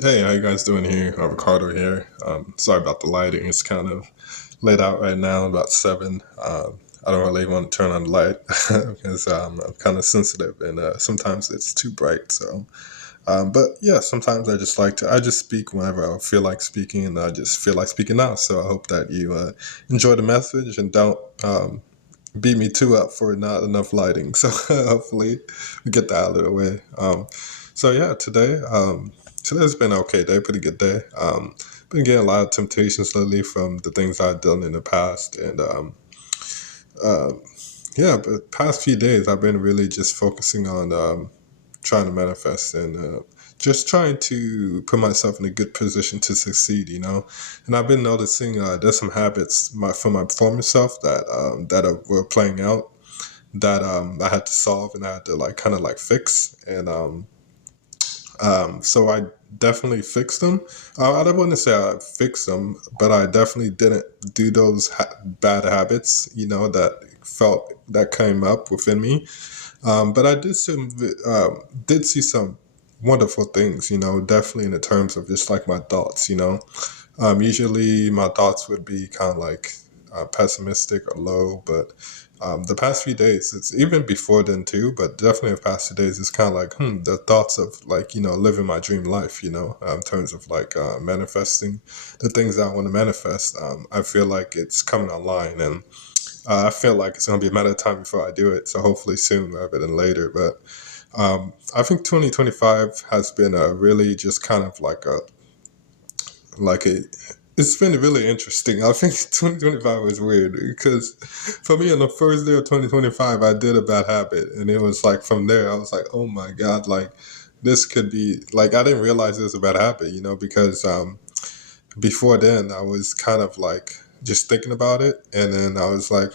Hey, how you guys doing here? Ricardo here. Sorry about the lighting. It's kind of lit out right now, about 7. I don't really want to turn on the light because I'm kind of sensitive and sometimes it's too bright. But yeah, sometimes I just speak whenever I feel like speaking and I just feel like speaking now. So I hope that you enjoy the message and don't beat me too up for not enough lighting. So hopefully we get that out of the way. So yeah, today's been an okay day, pretty good day. Been getting a lot of temptations lately from the things I've done in the past, and uh, yeah, but past few days I've been really just focusing on trying to manifest and just trying to put myself in a good position to succeed, And I've been noticing there's some habits from my former self that were playing out that I had to solve and I had to like kind of like fix. And so I definitely fixed them. I don't want to say I fixed them, but I definitely didn't do those bad habits, that came up within me. But I did see some wonderful things, definitely in the terms of just like my thoughts. Usually my thoughts would be kind of like pessimistic or low, but the past few days, it's even before then too, but definitely the past 2 days, it's kind of like, the thoughts of like, living my dream life, in terms of like manifesting the things that I want to manifest. I feel like it's coming online and I feel like it's going to be a matter of time before I do it. So hopefully soon rather than later. But I think 2025 has been a really just kind of like a it's been really interesting. I think 2025 was weird because for me on the first day of 2025 I did a bad habit and it was like from there I was like, oh my god, like this could be like I didn't realize it was a bad habit, because before then I was kind of like just thinking about it and then I was like,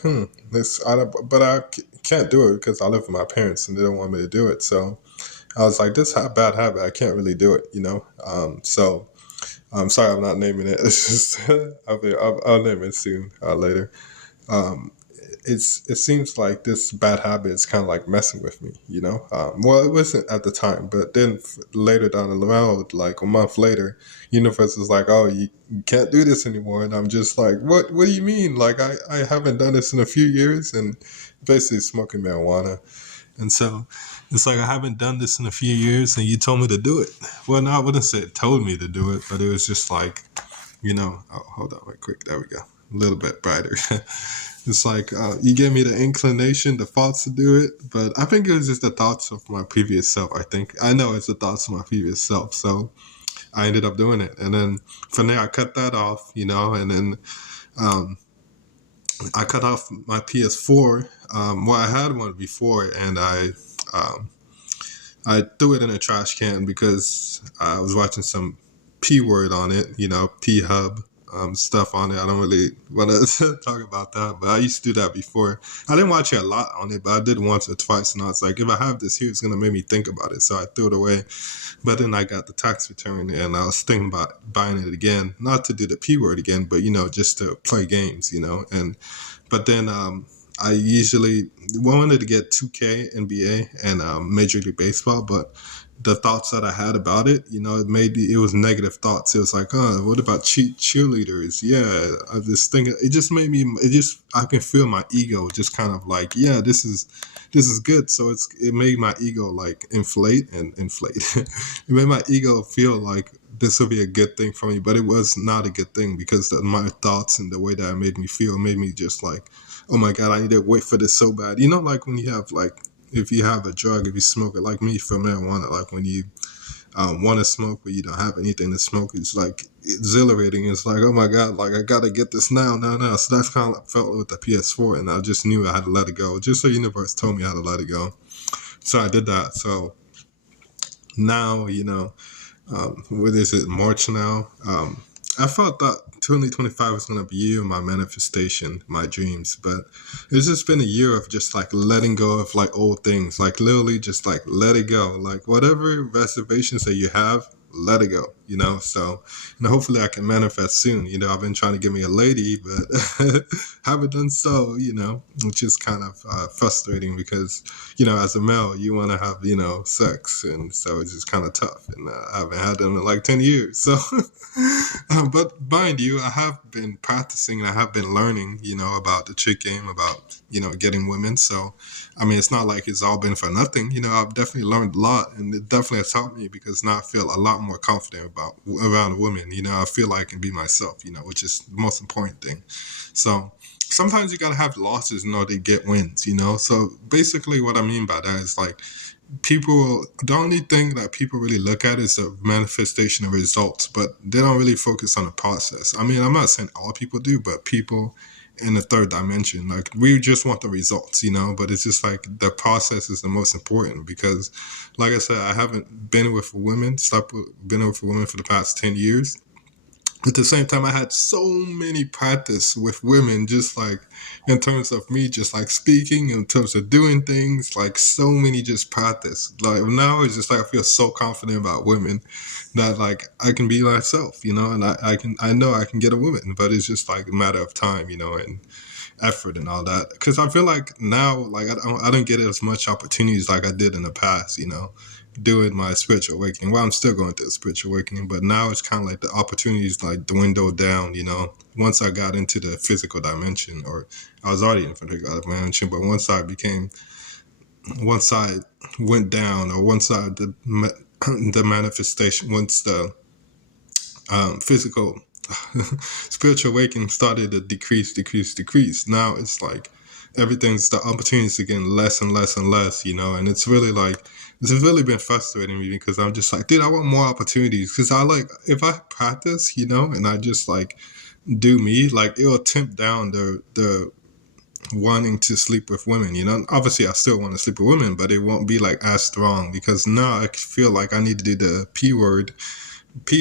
this I don't, but can't do it because I live with my parents and they don't want me to do it. So I was like, this bad habit, I can't really do it. I'm sorry, I'm not naming it. It's just I'll name it soon later. Um, it seems like this bad habit is kind of like messing with me. Well, it wasn't at the time, but then later down the road, like a month later, universe is like, oh, you can't do this anymore, and I'm just like, what do you mean? Like I haven't done this in a few years, and basically smoking marijuana. And so it's like I haven't done this in a few years, and you told me to do it. Well, no, I wouldn't say it told me to do it, but it was just like, oh, hold on, right quick. There we go. A little bit brighter. It's like you gave me the inclination, the thoughts to do it, but I think it was just the thoughts of my previous self. I think I know it's the thoughts of my previous self, so I ended up doing it, and then from there I cut that off, and then um, I cut off my PS4. Well, I had one before, and um, I threw it in a trash can because I was watching some P word on it, P Hub stuff on it. I don't really want to talk about that, but I used to do that before. I didn't watch it a lot on it, but I did once or twice, and I was like, if I have this here, it's gonna make me think about it. So I threw it away. But then I got the tax return, and I was thinking about buying it again, not to do the P word again, but just to play games. And but then I usually wanted to get 2K NBA and Major League Baseball, but the thoughts that I had about it, it was negative thoughts. It was like, oh, what about cheerleaders? Yeah, I just thinking. It just made me. I can feel my ego just kind of like, yeah, this is good. So it made my ego like inflate and inflate. It made my ego feel like this will be a good thing for me, but it was not a good thing because my thoughts and the way that it made me feel made me just like, oh my god, I need to wait for this so bad. Like when you have like if you have a drug, if you smoke it, like me for marijuana, like when you want to smoke but you don't have anything to smoke, it's like exhilarating. It's like, oh my god, like I gotta get this now. So that's kind of like felt with the PS4, and I just knew I had to let it go. Just the universe told me how to let it go, so I did that. So now, what is it, March now? I felt that 2025 was going to be a year of my manifestation, my dreams, but it's just been a year of just like letting go of like old things, like literally just like let it go. Like whatever reservations that you have, let it go. So, hopefully I can manifest soon. I've been trying to get me a lady, but haven't done so, which is kind of frustrating because, as a male, you want to have, sex. And so it's just kind of tough. And I haven't had them in like 10 years. So, but mind you, I have been practicing and I have been learning, about the chick game, about, getting women. So, I mean, it's not like it's all been for nothing. I've definitely learned a lot, and it definitely has helped me because now I feel a lot more confident around women. I feel like I can be myself. Which is the most important thing. So sometimes you gotta have losses in order to get wins. So basically, what I mean by that is like people. The only thing that people really look at is the manifestation of results, but they don't really focus on the process. I mean, I'm not saying all people do, but people in the third dimension. Like we just want the results, but it's just like the process is the most important because, like I said, I haven't been with women, been with a woman for the past 10 years. At the same time, I had so many practice with women, just like in terms of me, just like speaking, in terms of doing things, like so many just practice. Like now, it's just like I feel so confident about women that like I can be myself, and I know I can get a woman, but it's just like a matter of time, and effort and all that. Because I feel like now, like I don't get as much opportunities like I did in the past, doing my spiritual awakening. Well, I'm still going through a spiritual awakening, but now it's kind of like the opportunities like dwindled down, once I got into the physical dimension, or I was already in the physical dimension, but once I went down, or once I the manifestation, once the physical spiritual awakening started to decrease. Now it's like everything's the opportunities are getting less and less and less, and it's really like this has really been frustrating me because I'm just like, dude, I want more opportunities because I like if I practice, and I just like do me, like it'll tempt down the wanting to sleep with women, obviously I still want to sleep with women, but it won't be like as strong because now I feel like I need to do the P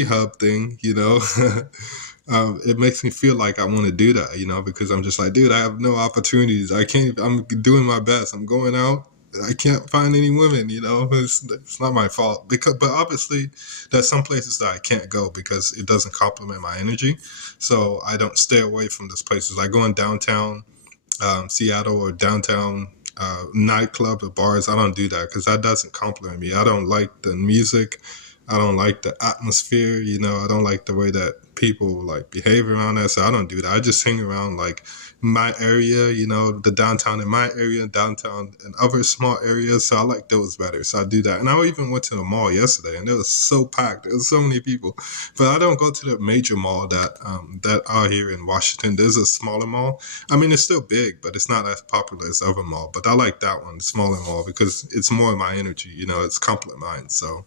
hub thing, it makes me feel like I want to do that, because I'm just like, dude, I have no opportunities. I can't, I'm doing my best. I'm going out. I can't find any women, it's not my fault but obviously there's some places that I can't go because it doesn't complement my energy. So I don't stay away from those places. I go in downtown, Seattle or downtown, nightclubs or bars. I don't do that because that doesn't compliment me. I don't like the music. I don't like the atmosphere, I don't like the way that people like behave around us. So I don't do that. I just hang around like my area, the downtown in my area, downtown and other small areas. So I like those better. So I do that. And I even went to the mall yesterday and it was so packed. There was so many people. But I don't go to the major mall that are here in Washington. There's a smaller mall. I mean, it's still big, but it's not as popular as other mall. But I like that one, the smaller mall, because it's more of my energy, it's complement mine. So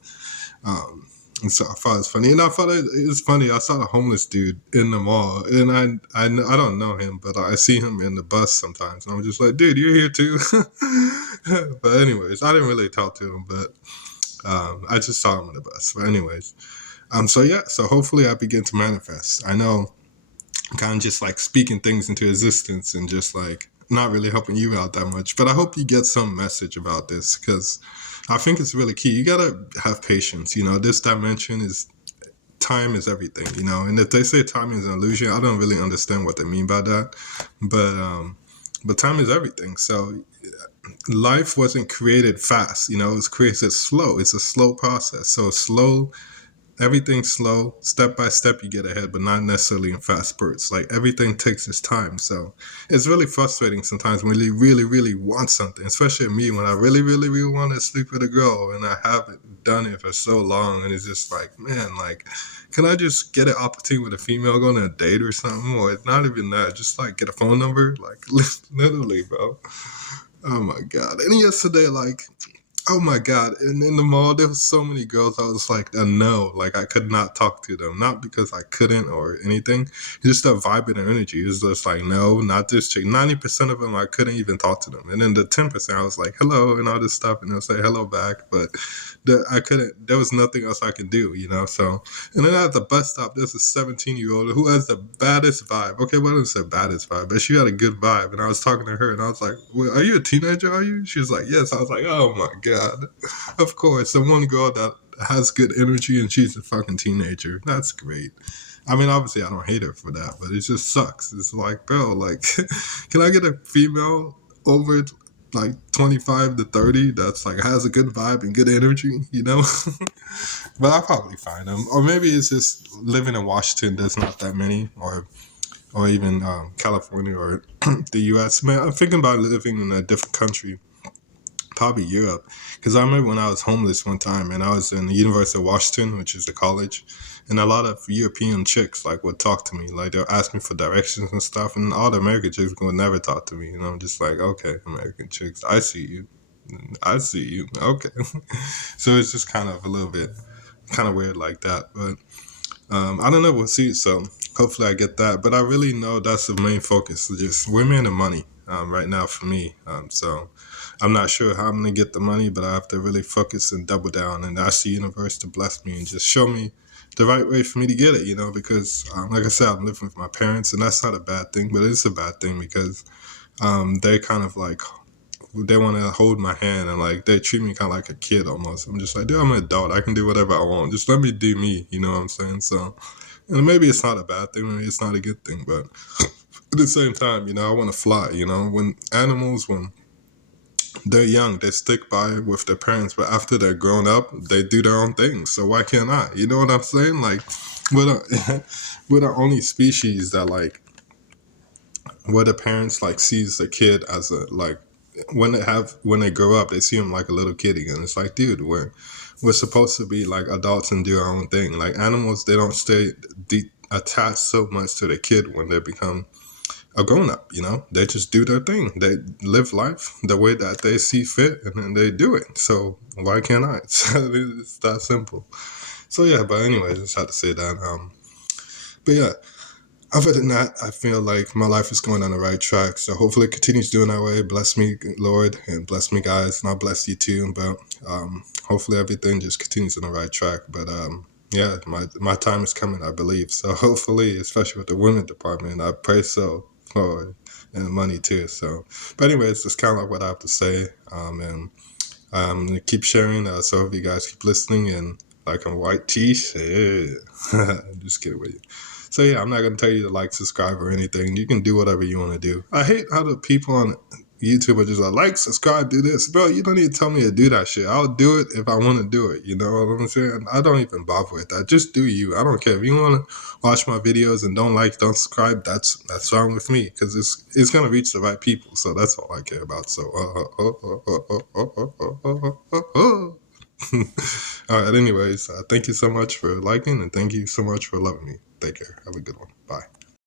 and so I thought it was funny. And I thought it was funny. I saw a homeless dude in the mall. And I don't know him, but I see him in the bus sometimes. And I'm just like, dude, you're here too? But anyways, I didn't really talk to him, but I just saw him in the bus. But anyways, so yeah, so hopefully I begin to manifest. I know I'm kind of just like speaking things into existence and just like not really helping you out that much. But I hope you get some message about this because I think it's really key. You gotta have patience. This dimension is time is everything. And if they say time is an illusion, I don't really understand what they mean by that. But time is everything. So life wasn't created fast. It was created slow. It's a slow process. So slow. Everything's slow, step by step you get ahead, but not necessarily in fast spurts. Like everything takes its time. So it's really frustrating sometimes when you really, really want something, especially me when I really, really, really want to sleep with a girl and I haven't done it for so long. And it's just like, man, like, can I just get an opportunity with a female, go on a date or something? Or not even that, just like get a phone number? Like literally, bro. Oh my God. And yesterday, like, oh my God. And in the mall, there was so many girls. I was like, no, like I could not talk to them. Not because I couldn't or anything. Just the vibe and energy. It was just like, no, not this chick. 90% of them, I couldn't even talk to them. And then the 10%, I was like, hello and all this stuff. And they'll say hello back. But there was nothing else I could do, So, and then at the bus stop, there's a 17-year-old who has the baddest vibe. Okay, well, I didn't say baddest vibe, but she had a good vibe. And I was talking to her and I was like, well, are you a teenager, are you? She was like, yes. I was like, oh my God. Of course. The one girl that has good energy and she's a fucking teenager. That's great. I mean, obviously, I don't hate her for that, but it just sucks. It's like, bro, like, can I get a female over like 25 to 30 that's like has a good vibe and good energy, you know? But I'll probably find them. Or maybe it's just living in Washington, there's not that many, or even California or the US. Man, I'm thinking about living in a different country, probably Europe. Because I remember when I was homeless one time and I was in the University of Washington, which is a college, and a lot of European chicks like would talk to me. Like they'll ask me for directions and stuff, and all the American chicks would never talk to me. And I'm just like, okay, American chicks, I see you. I see you. Okay. So it's just kind of a little bit kind of weird like that. But I don't know. We'll see. So hopefully I get that. But I really know that's the main focus. Just women and money right now for me. So I'm not sure how I'm going to get the money, but I have to really focus and double down and ask the universe to bless me and just show me the right way for me to get it, you know, because like I said, I'm living with my parents and that's not a bad thing, but it's a bad thing because they kind of like they want to hold my hand and like they treat me kind of like a kid almost. I'm just like, dude, I'm an adult. I can do whatever I want. Just let me do me. You know what I'm saying? So, and maybe it's not a bad thing. Maybe it's not a good thing, but at the same time, you know, I want to fly. You know, when animals, when they're young, they stick by with their parents, but after they're grown up, they do their own thing. So why can't I? You know what I'm saying? Like, we're the only species that like where the parents like sees the kid as a like when they grow up they see him like a little kid again. It's like, dude, we're supposed to be like adults and do our own thing. Like animals, they don't stay attached so much to the kid when they become a grown up, you know. They just do their thing. They live life the way that they see fit and then they do it. So why can't I? It's that simple. So yeah, but anyways, I just had to say that. But yeah, other than that, I feel like my life is going on the right track. So hopefully it continues doing that way. Bless me, Lord, and bless me, guys, and I'll bless you too. But hopefully everything just continues on the right track. But yeah, my time is coming, I believe. So hopefully, especially with the women department, I pray so for and money too. So, but anyways, that's kind of like what I have to say. And I'm gonna keep sharing. So if you guys keep listening and like a white t-shirt, I'm just kidding with you. So yeah, I'm not gonna tell you to like, subscribe, or anything. You can do whatever you want to do. I hate how the people on YouTube are just like, subscribe, do this, bro. You don't need to tell me to do that shit. I'll do it if I want to do it. You know what I'm saying? I don't even bother with that. Just do you. I don't care if you want to watch my videos and don't like, don't subscribe. That's fine with me because it's gonna reach the right people. So that's all I care about. So all right. Anyways, thank you so much for liking and thank you so much for loving me. Take care. Have a good one. Bye.